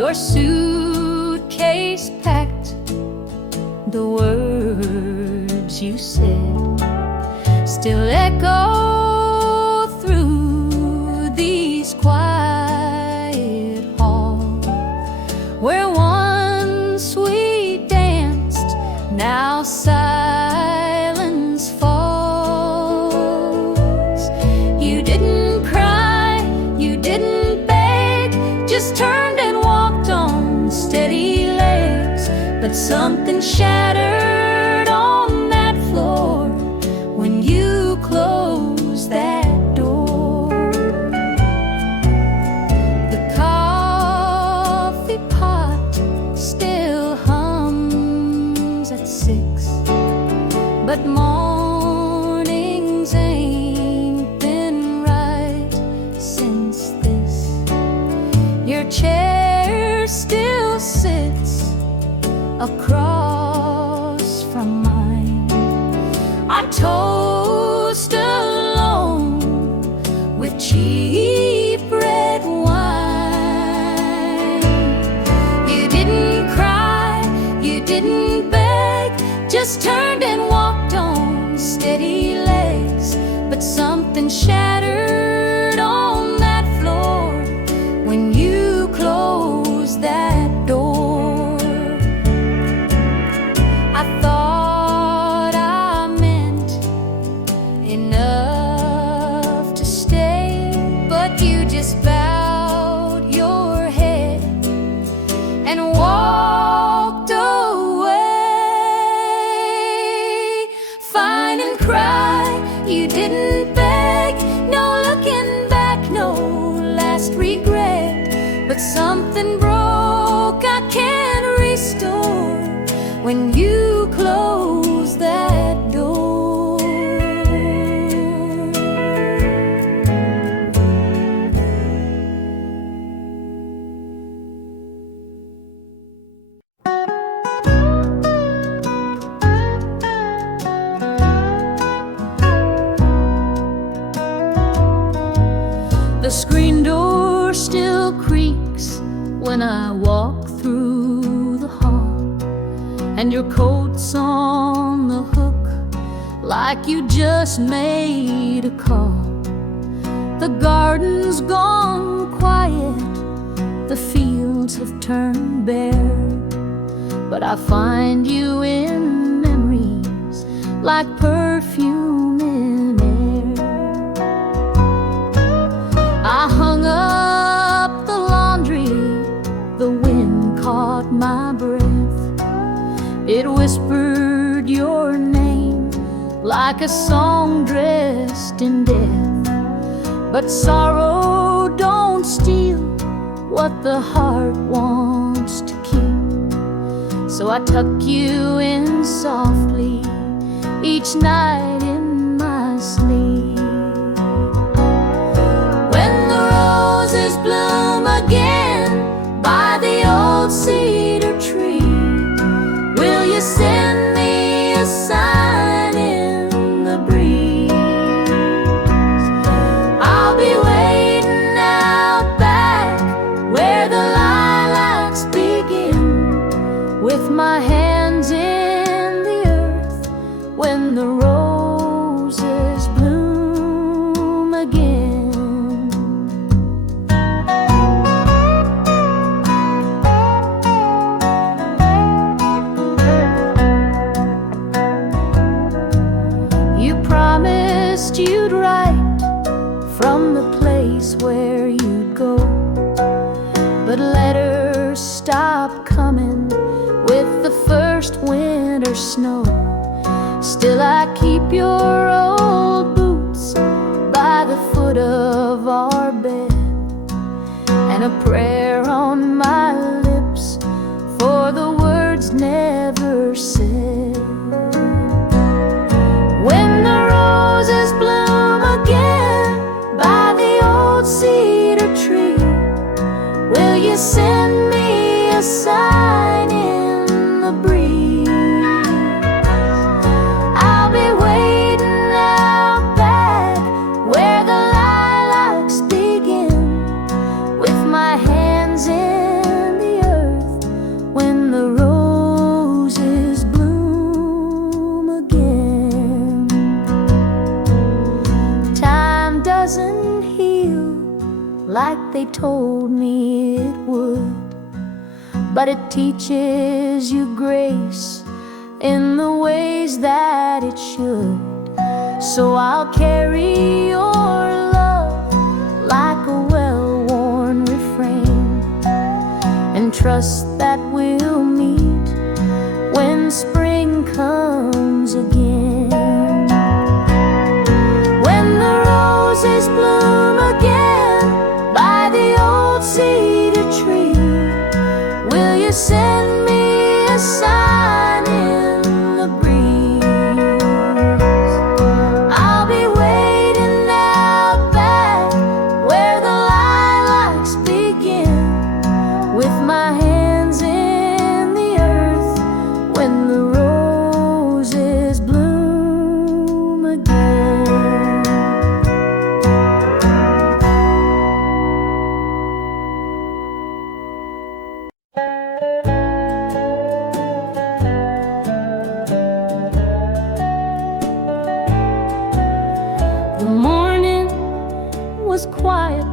your suitcase packed, the words you said still echo through these quiet halls, where once we danced, now silence falls. You didn't cry, you didn't beg, just turned and walked on steady legs. But something shattered on that floor when you closed that door. The coffee pot still hums at 6, but mornings ain't been right since this. Your chair still sits across from mine. I toast alone with cheap red wine. You didn't cry, you didn't beg, just turned and walked on steady legs. But something shattered on that floor when you closed that door. I thought I meant enough to stay, but you just bowed your head and walked away. Fine and cry, you didn't beg, no looking back, no last regret. But something broke I can't restore when you close that door. The screen door still creaks when I walk through the hall, and your coat's on the hook like you just made a call. The garden's gone quiet, the fields have turned bare, but I find you in memories like perfume in air. I hung up the laundry, the wind caught my breath. It whispered your name like a song dressed in death. But sorrow don't steal what the heart wants to keep, so I tuck you in softly each night in my sleep. When the roses bloom again by the old cedar tree, will you send me a sign in the breeze? I'll be waiting out back where the lilacs begin, with my hands in the earth when the roses bloom again. Promised you'd write from the place where you'd go, but letters stopped coming with the first winter snow. Still I keep your old boots by the foot of our bed, and a prayer on my lips for the words never said. When the roses bloom again by the old cedar tree, will you send me a sign in the breeze? I'll be waiting out back where the lilacs begin, with my hands in the like they told me it would. But it teaches you grace in the ways that it should. So I'll carry your love like a well-worn refrain, and trust that we'll meet when spring comes again. When the roses bloom again by the old cedar tree, will you send me a sign in the breeze? I'll be waiting out back where the lilacs begin, with my hands in the earth when the roses bloom again. The morning was quiet,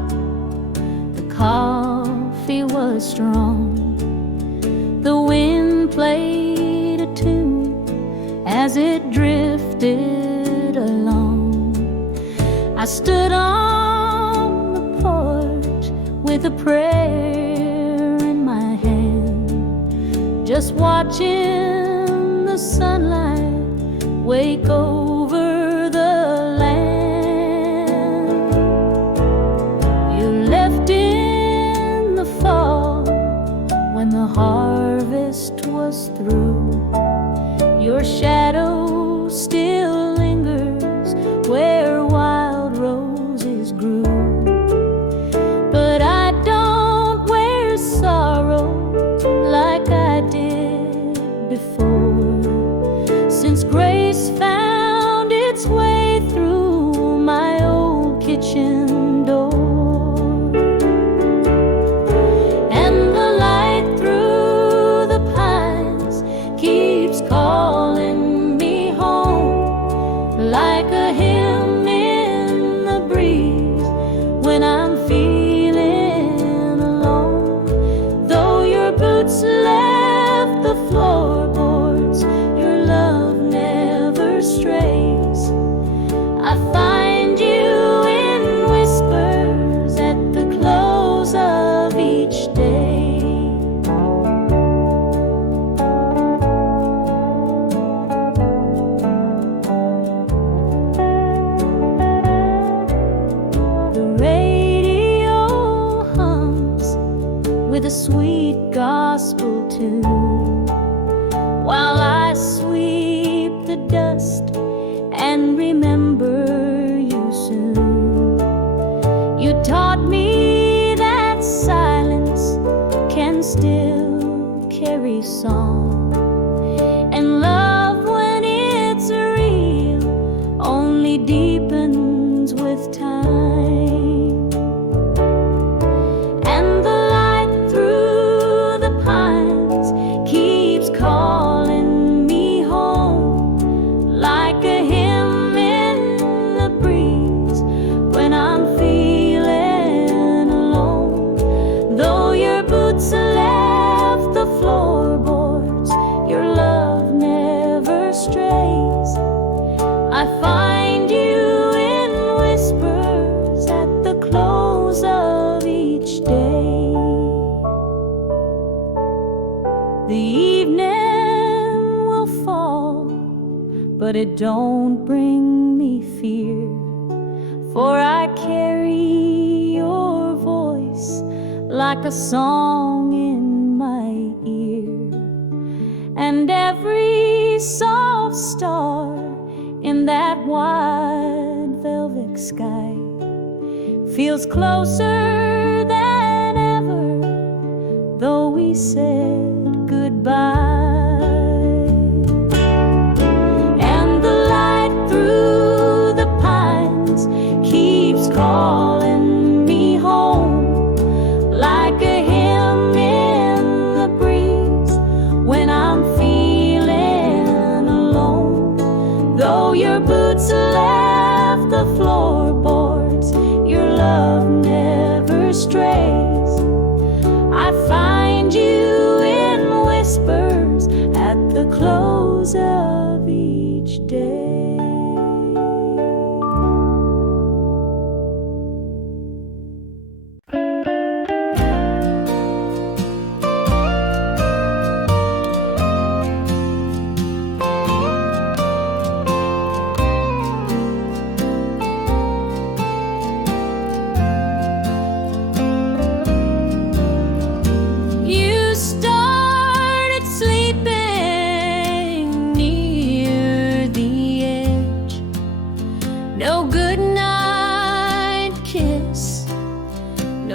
the coffee was strong, the wind played a tune as it drifted along. I stood on the porch with a prayer in my hand, just watching the sunlight wake over the land. You left in the fall when the harvest was through. Your shadow still lingers where wild roses grew. But I don't wear sorrow like I did before, since grace found its way through my old kitchen door. And the light through the pines keeps calling me home, like a hymn in the breeze when I'm feeling alone. Though your boots left the floorboards, your love never strays. I find you in whispers at the close of each day. The radio hums with a sweet gospel tune, while I sweep the dust and remember you soon. You taught me that silence can still carry song, and love, when it's real, only deepens with time. And the light through the pines keeps calling me home, like a hymn in the breeze when I'm feeling alone. Though your boots left the floorboards, your love never strays. I find you in whispers at the close of each day. The evening will fall, but it don't bring me fear, for I carry your voice like a song in my ear. And every soft star in that wide velvet sky feels closer than ever, though we said goodbye. And the light through the pines keeps calling me home, like a hymn in the breeze when I'm feeling alone. Though your boots left the floorboards, your love never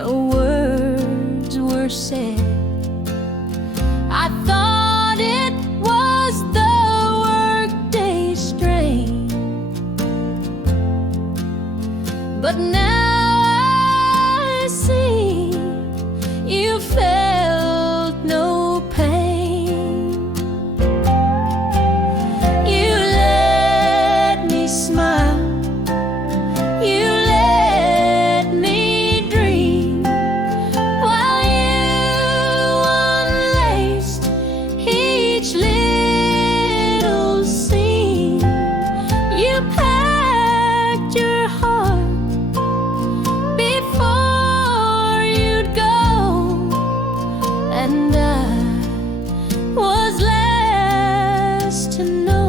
no words were said. I thought it was the workday strain, but now I see you felt no pain. You let me smile, you let me dream, while you unlaced each little seam. You packed your heart before you'd go, and I was last to know.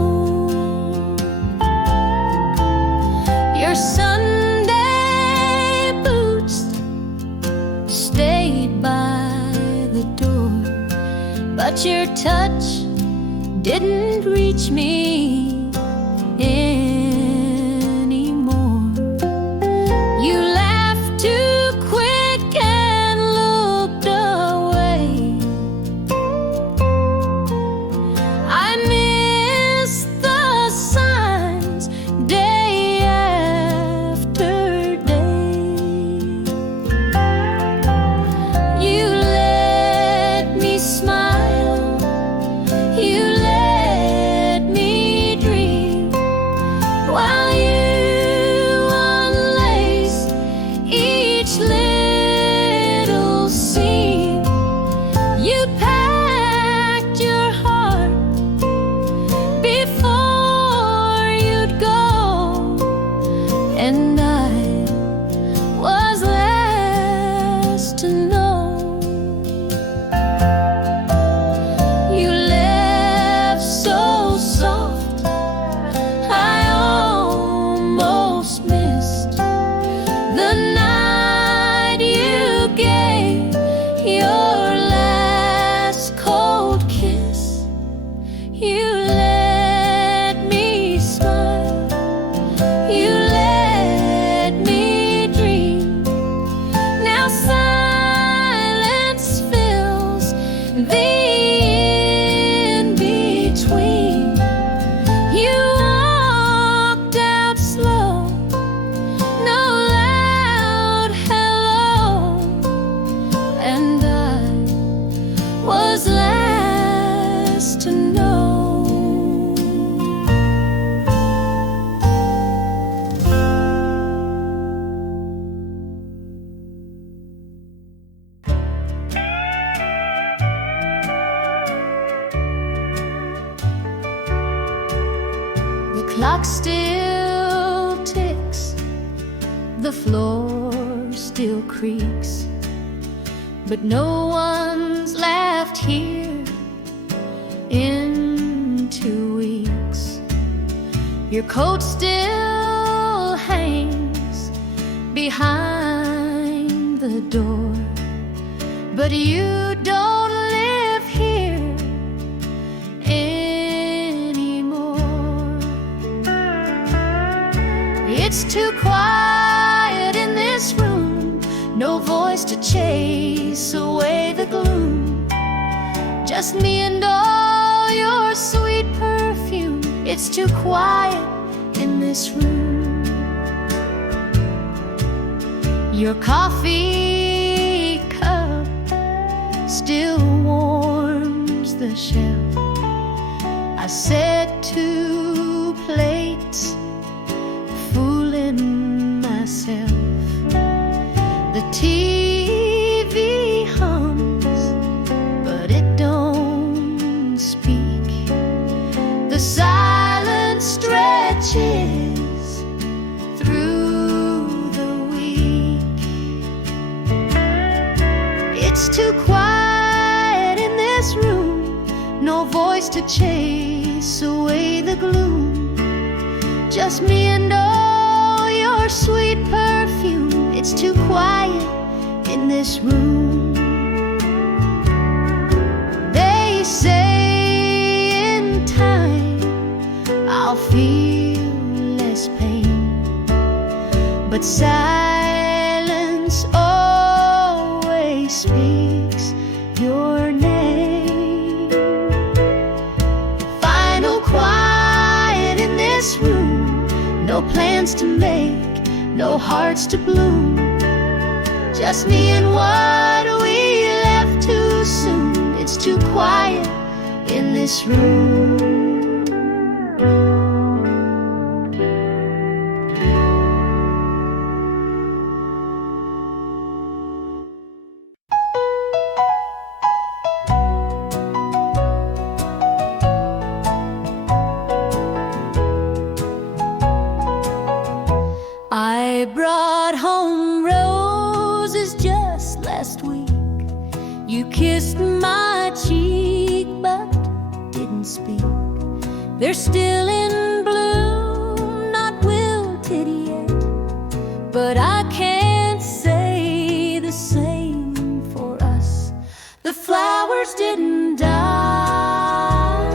Your Sunday boots stayed by the door, but your touch didn't reach me anymore. You laughed too quick and looked away. I miss the signs day after day. You let me smile, you let me dream, while you unlaced each little seam. You packed your heart before you'd go, and I was last to know. You left so soft, I almost missed the night you gave your last cold kiss. You let me smile, you let me dream. Now silence fills the in-between. You walked out slow, no loud hello, and I was last to know. The clock still ticks, the floor still creaks, but no one's left here in 2 weeks. Your coat still hangs behind the door, but you don't live here anymore. It's too quiet in this room, no voice to chase away the gloom. Just me and all your sweet perfume. It's too quiet in this room. Your coffee cup still warms the shelf. I set 2 plates, fooling myself. The TV hums, but it don't speak. The silence stretches through the week. It's too quiet in this room, no voice to chase away the gloom. Just me and all your sweet perfume. It's too quiet in this room. They say in time I'll feel less pain, but silence, oh, plans to make, no hearts to bloom. Just me and what we left too soon. It's too quiet in this room. I brought home roses just last week. You kissed my cheek but didn't speak. They're still in bloom, not wilted yet, but I can't say the same for us. The flowers didn't die.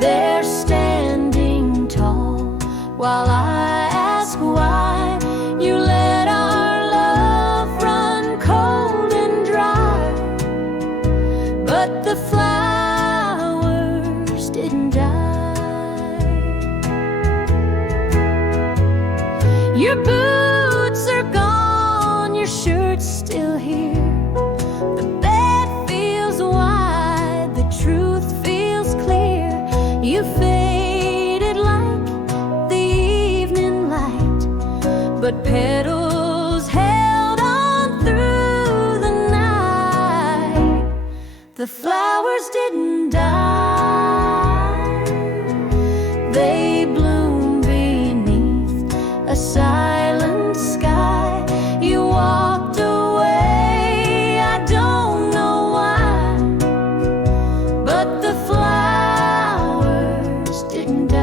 They're standing tall while I ask why you let our love run cold and dry. But the flowers didn't die. Your boots are gone, your shirt's still here. The bed feels wide, the truth feels clear. You faded like the evening light, but petals held on through the night. The flowers didn't die. They bloom beneath a silent sky. You walked away, I don't know why, but the flowers didn't die.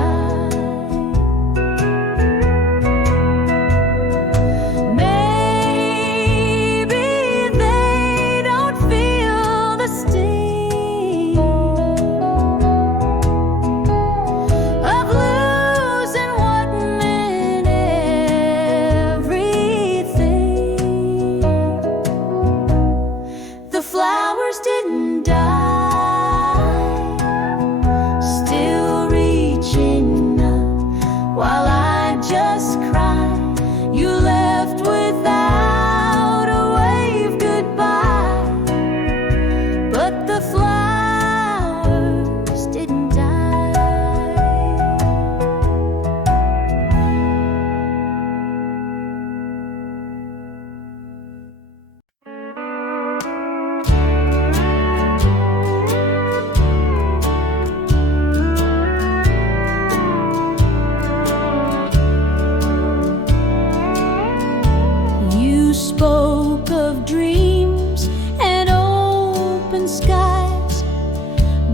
Spoke of dreams and open skies,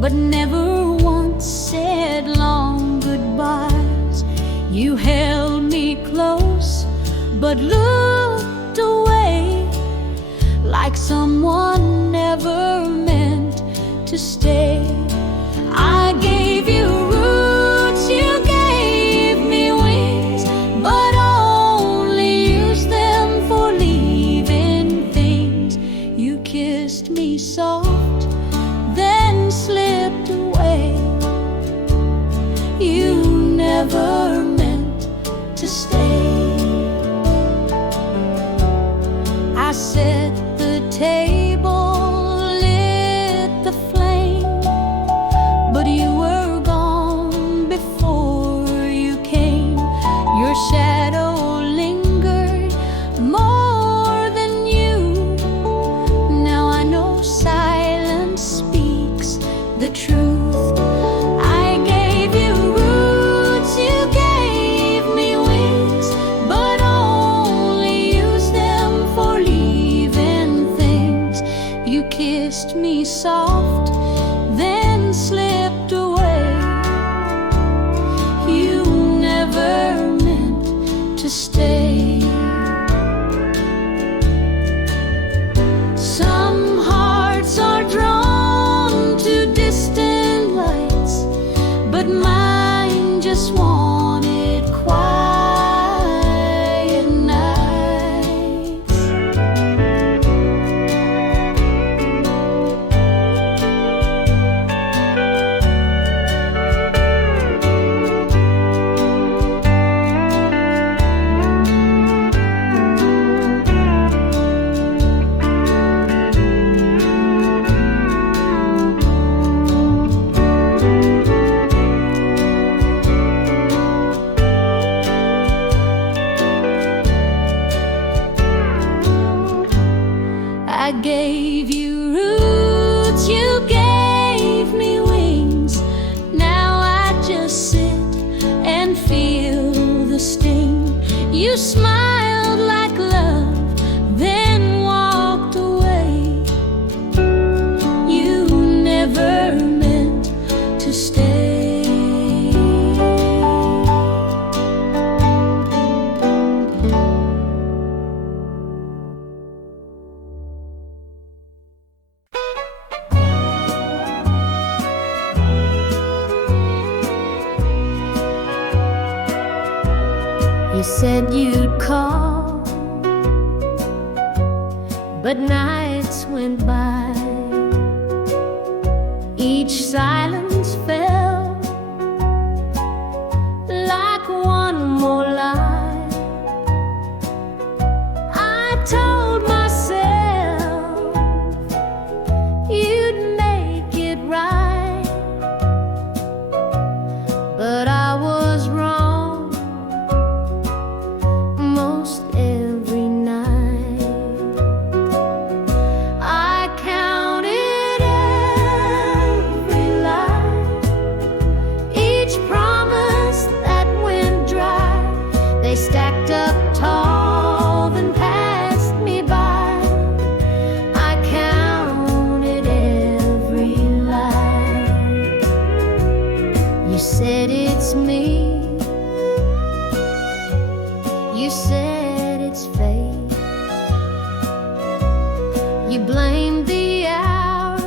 but never once said long goodbyes. You held me close, but looked away, like someone never meant to stay. I gave you roots, you gave me wings, but only used them for leaving things. You kissed me soft, then slipped away. You never meant to stay. I set the table, lit the flame, but you were gone before you came. Your shadow lingered more than you. Now I know silence speaks the truth. I gave you roots, you gave me wings, but only used them for leaving things. You kissed me soft, then slipped away. You never meant to stay. Some hearts are drawn to distant lights, but mine just wanted quiet nights. I gave you roots, you gave me wings. Now I just sit and feel the sting. You smiled like love, then walked away. You never meant to stay. You said you'd call, but nights went by. Each silence felt like one more lie. I told myself you'd make it right, but I was wrong. Stacked up tall, then passed me by. I counted every line. You said it's me, you said it's fate. You blamed the hour,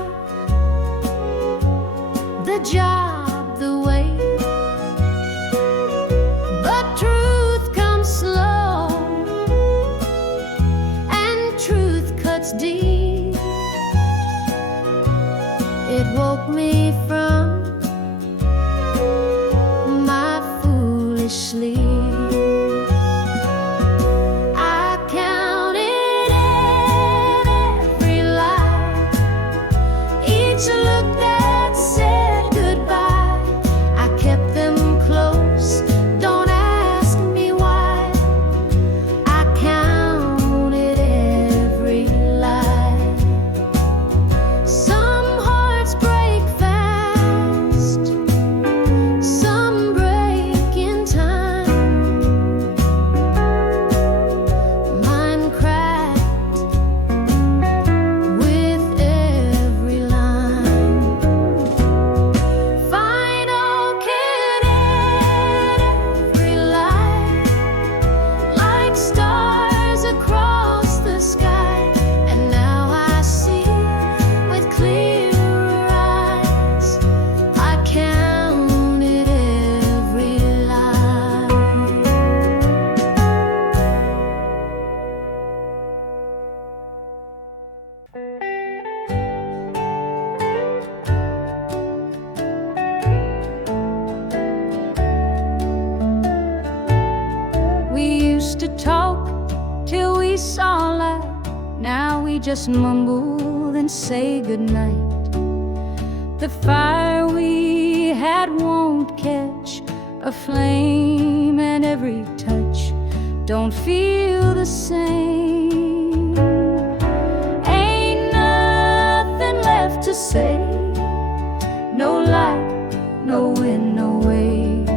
the job, the wait. But truth comes slow, and truth cuts deep. It woke me from my foolish sleep. I counted every lie, each look that said goodbye. I kept them close. Don't ask me why. I counted every lie. Some hearts break fast, some break in time. Mine cracked with every line. Final counted every lie, like stars across the sky. And now I see with clearer eyes. I counted every lie. We used to talk till we saw light. Now we just mumble and say goodnight. The fire we had won't catch a flame, and every touch don't feel the same. Ain't nothing left to say. No light, no wind, no wave.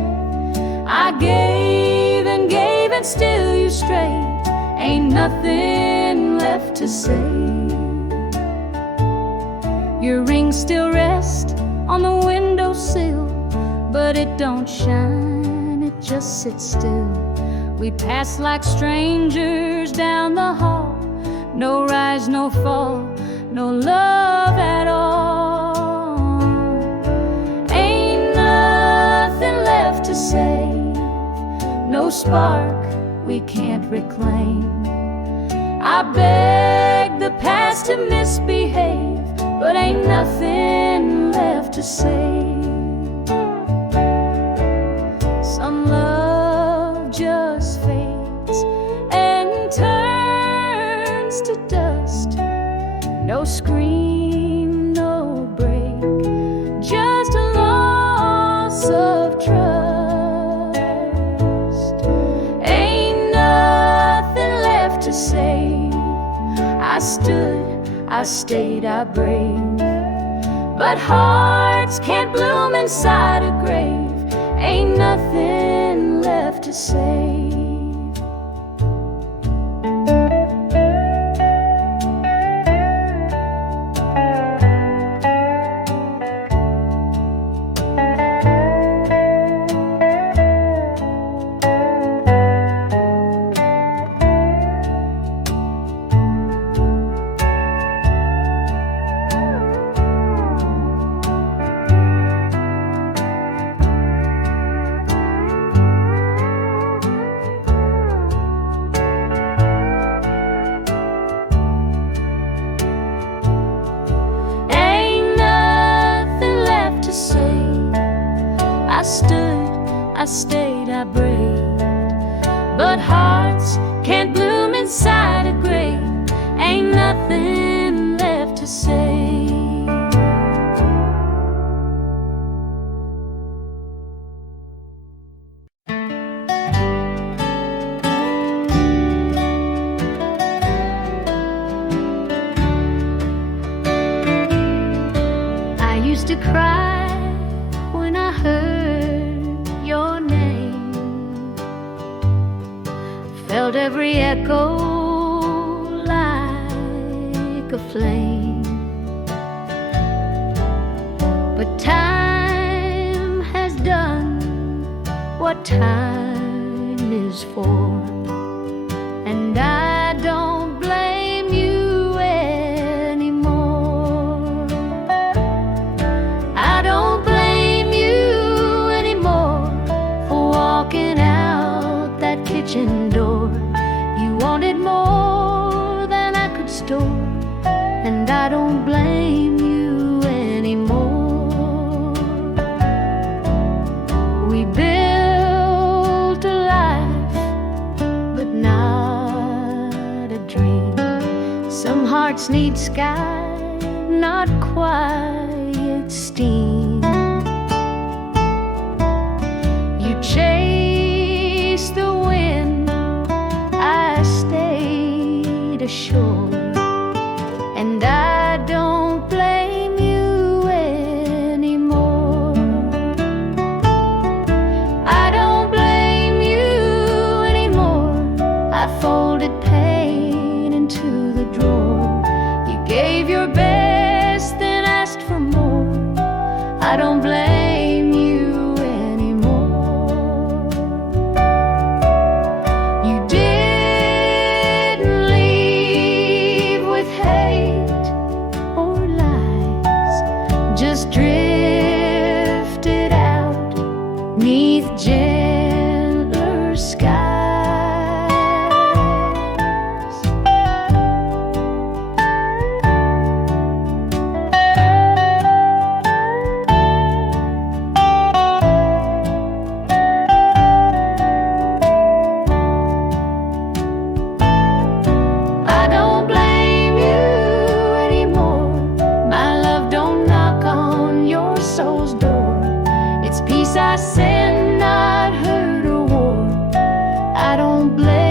I gave and gave, and still you strayed. Ain't nothing left to say. Your ring still rests on the windowsill, but it don't shine, it just sits still. We pass like strangers down the hall. No rise, no fall, no love at all. Ain't nothing left to save, no spark we can't reclaim. I beg the past to misbehave, but ain't nothing left to say. Some love just fades and turns to dust. No scream, no break, just a loss of trust. Ain't nothing left to say. I stood, I stayed, I braved. But hearts can't bloom inside a grave. Ain't nothing left to say. I stayed, I braved. But hearts can't bloom inside a grave. Ain't nothing left to say. I used to cry when I heard your name, felt every echo like a flame. But time has done what time is for, and I don't blame you anymore. I don't blame you anymore for walking out that kitchen door. You wanted more than I could store, and I don't blame you anymore. We built a life, but not a dream. Some hearts need sky, not quiet steam. You chase the wind, I stayed ashore, and I don't blame you anymore. I don't blame you anymore. I folded pain into the drawer. You gave your best, then asked for more. I don't blame you anymore. You didn't leave with hate or lies, just drifted out 'neath gentler skies. I don't blame you anymore. My love don't knock on your soul's door. It's peace I send, not hurt or war. I don't blame